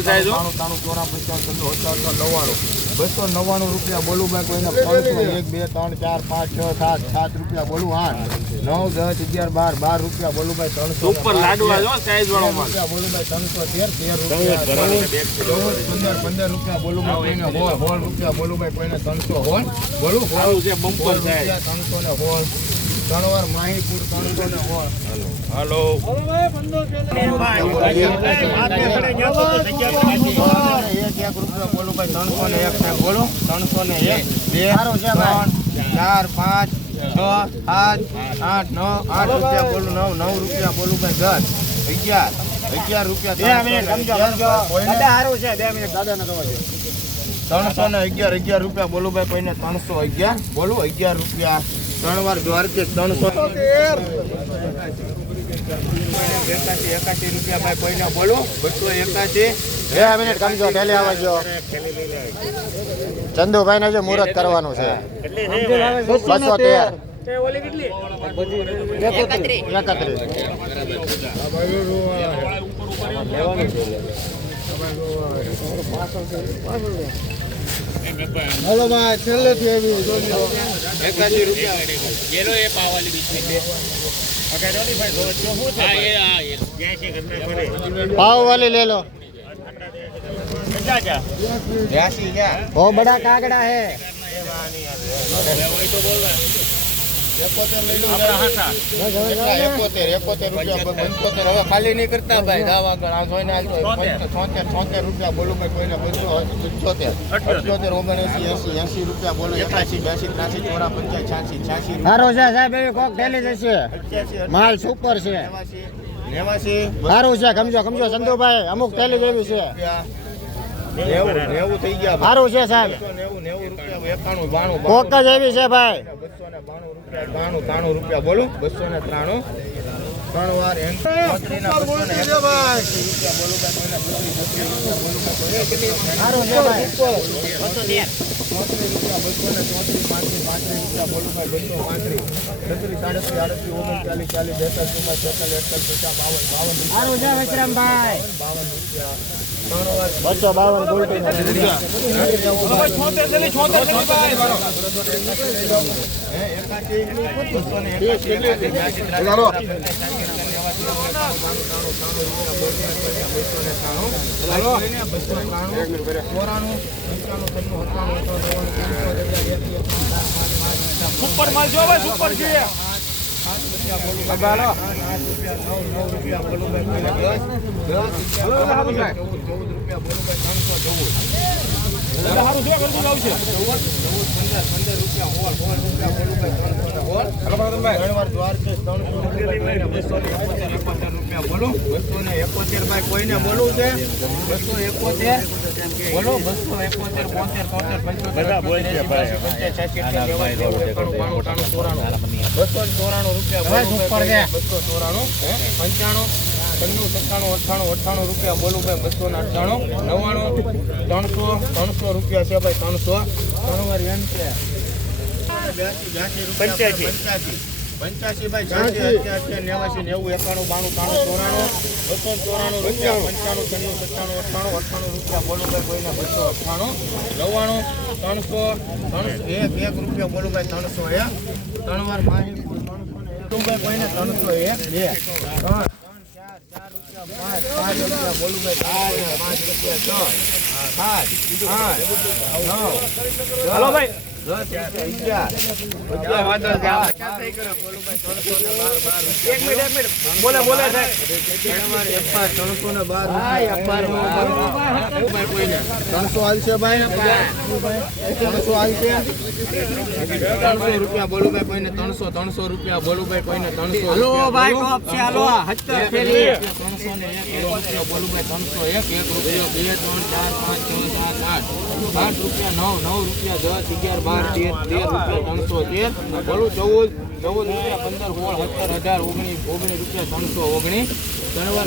bumper size 93 94 299 રૂપિયા બોલું ભાઈ કોઈને 500 1 2 3 4 5 6 7 7 રૂપિયા બોલું 8 9 10 11 12 રૂપિયા બોલું ભાઈ 300 ઉપર લાડવા જો સાઈઝ વાળો માલ બોલું ભાઈ 313 રૂપિયા 15 રૂપિયા બોલું ભાઈ કોઈને હોલ રૂપિયા બોલું ભાઈ કોઈને 300 હોલ બોલું સારું છે બમ્પર સાઈઝ 300 ને હોલ ત્રણવાર માહીપુર 300 ને હોલ હાલો બોલું ભાઈ 301 ને બોલો 301 2 4 5 6 7 8 9 8 રૂપિયા બોલું 9 રૂપિયા બોલું ભાઈ 10 11 રૂપિયા 2 મિનિટ સમજો સારું છે 2 મિનિટ દાદાને કહેવા દો 311 રૂપિયા બોલું ભાઈ કોઈને 311 બોલું 11 રૂપિયા ત્રણ વાર દ્વારકે 381 રૂપિયા ભાઈ કોઈને બોલો 281 2 મિનિટ સમજો ટેલે આવજો ચંદુભાઈ ને જો મુહૂર્ત કરવાનું છે 213 ઓલી કેટલી 31 हेलो भाई छेल्ले थी अभी 81 रुपया येलो ये पाव वाली बीच में अगर रोली भाई जो हो हां ये जैसे करना पड़े पाव वाली ले लो क्या 82 क्या वो बड़ा कागड़ा है वही तो बोल रहा है 71 રૂપિયા હવે ખાલી નહીં કરતા ભાઈ દાવા આગળ આ જોઈને હાલતો 76 રૂપિયા બોલું ભાઈ કોઈને 78 80 રૂપિયા બોલો 81 82 83 84 85 86 સારો છે સાહેબ એવી કોક ઠેલી જશે માલ સુપર છે 89 સારું છે સમજો ચંદુભાઈ અમુક ઠેલી જેવી છે 90 થઈ ગયા સારું છે સાહેબ 90 રૂપિયા 91 92 કોક જ એવી છે ભાઈ 292 રૂપિયા બોલું 293 ત્રણ વાર સુપર માલ જો ભાઈ સુપર છે લગાલો 9 રૂપિયા બોલો ભાઈ 10 રૂપિયા બોલો ભાઈ 314 સારું છે કરતું લાવ છે 15 રૂપિયા હોલ રૂપિયા બોલો ભાઈ 300 હોલ હલો ભાઈ ઘણીવાર દ્વારકે 300 રૂપિયા 271 રૂપિયા બોલો 271 ભાઈ કોઈને બોલવું છે 271 બોલો 271 72 બધા બોલ છે ભાઈ 294 રૂપિયા ઉપર છે 294 95 રૂપિયા બોલું ભાઈ 298 300 રૂપિયા છે ભાઈ 300 ત્રણ એમ છે 85 ભાઈ 88 89 90 91 92 93 94 રૂપિયા 95 96 97 98 બોલું ભાઈ કોઈને 298 1 રૂપિયા બોલું ભાઈ 300 ત્રણ વાર માહીપુર 300 ભાઈ કોઈને 301 2 5 રૂપિયા બોલું ભાઈ 5 રૂપિયા 6 7 8 9 હાલો ભાઈ રૂપિયા બોલું ભાઈ કોઈને 300 રૂપિયા બોલું ભાઈ કોઈને 300 બોલું ભાઈ 301 રૂપિયા 2 3 4 5 6 7 8 8 રૂપિયા 9 રૂપિયા 10 11 12 13 રૂપિયા 313 બોલું 14 રૂપિયા 15 16 17 18 19 19 રૂપિયા 319 ત્રણ વાર